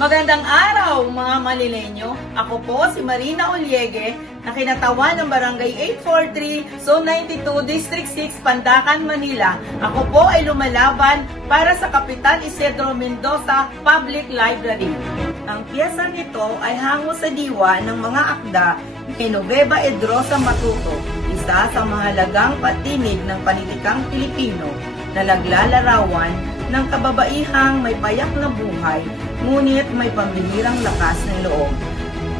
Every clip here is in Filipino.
Magandang araw mga Manileño. Ako po si Marina Oliege na kinatawan ng Barangay 843, Zone 92, District 6, Pandacan, Manila. Ako po ay lumalaban para sa Kapitan Isidro Mendoza Public Library. Ang piyesa nito ay hango sa diwa ng mga akda ni Genoveva Edrosa Matuto, isa sa mahalagang patinig ng panitikang Pilipino na naglalarawan ng kababaihang may payak na buhay, ngunit may pambihirang lakas ng loob.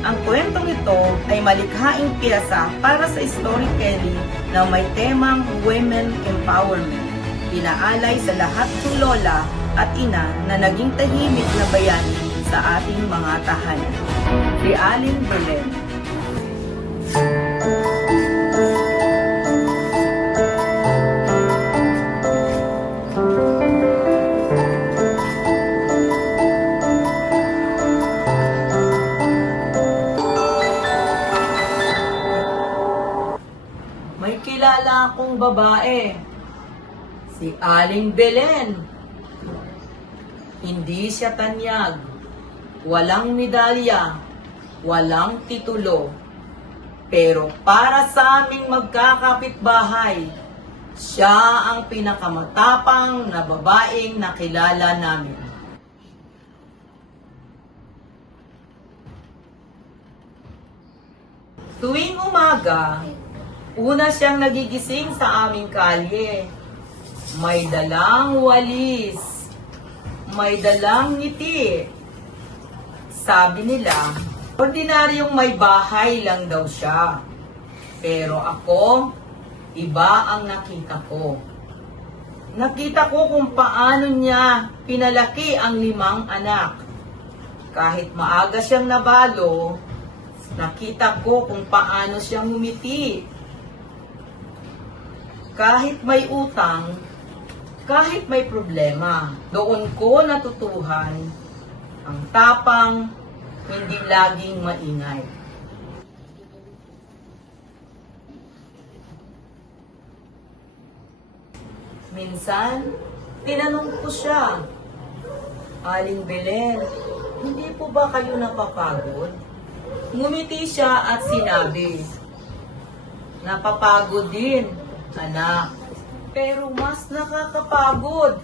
Ang kwentong ito ay malikhaing piyesa para sa storytelling na may temang women empowerment. Inaalay sa lahat ng lola at ina na naging tahimik na bayani sa ating mga tahanan. Si Aling Belen. May kilala akong babae, si Aling Belen. Hindi siya tanyag, walang medalya, walang titulo. Pero para sa aming magkakapitbahay, siya ang pinakamatapang na babaeng nakilala namin. Tuwing umaga, una siyang nagigising sa aming kalye. May dalang walis, may dalang ngiti. Sabi nila, ordinaryong may bahay lang daw siya. Pero ako, iba ang nakita ko. Nakita ko kung paano niya pinalaki ang 5 anak. Kahit maaga siyang nabalo, nakita ko kung paano siyang ngumiti. Kahit may utang, kahit may problema, doon ko natutuhan ang tapang, hindi laging maingay. Minsan, tinanong ko siya, Aling Belen, hindi po ba kayo napapagod? Ngumiti siya at sinabi, napapagod din, anak. Pero mas nakakapagod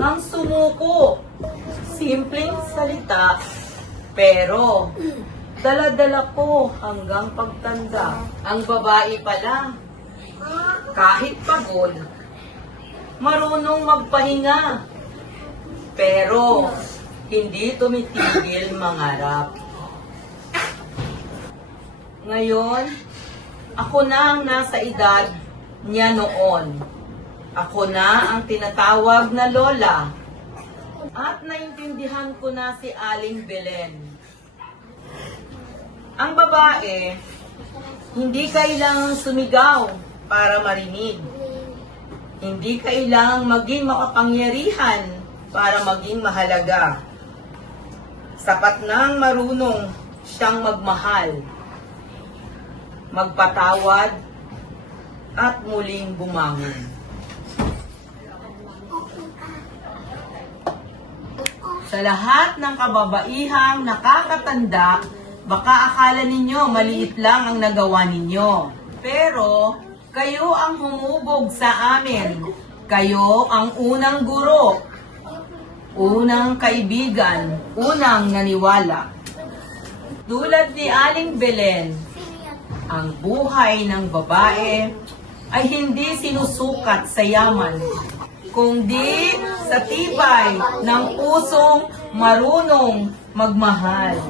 ang sumuko. Simpleng salita, pero dala-dala ko hanggang pagtanda. Ang babae pala, kahit pagod, marunong magpahinga. Pero hindi tumitigil mangarap. Ngayon, ako na ang nasa edad niya noon. Ako na ang tinatawag na lola. At naintindihan ko na si Aling Belen. Ang babae, hindi kailangang sumigaw para marinig. Hindi kailangang maging makapangyarihan para maging mahalaga. Sapat nang marunong siyang magmahal, magpatawad, at muling bumangon. Sa lahat ng kababaihang nakakatanda, baka akala ninyo maliit lang ang nagawa ninyo. Pero, kayo ang humubog sa amin. Kayo ang unang guro, unang kaibigan, unang naniwala. Tulad ni Aling Belen, ang buhay ng babae ay hindi sinusukat sa yaman, kundi sa tibay ng pusong marunong magmahal.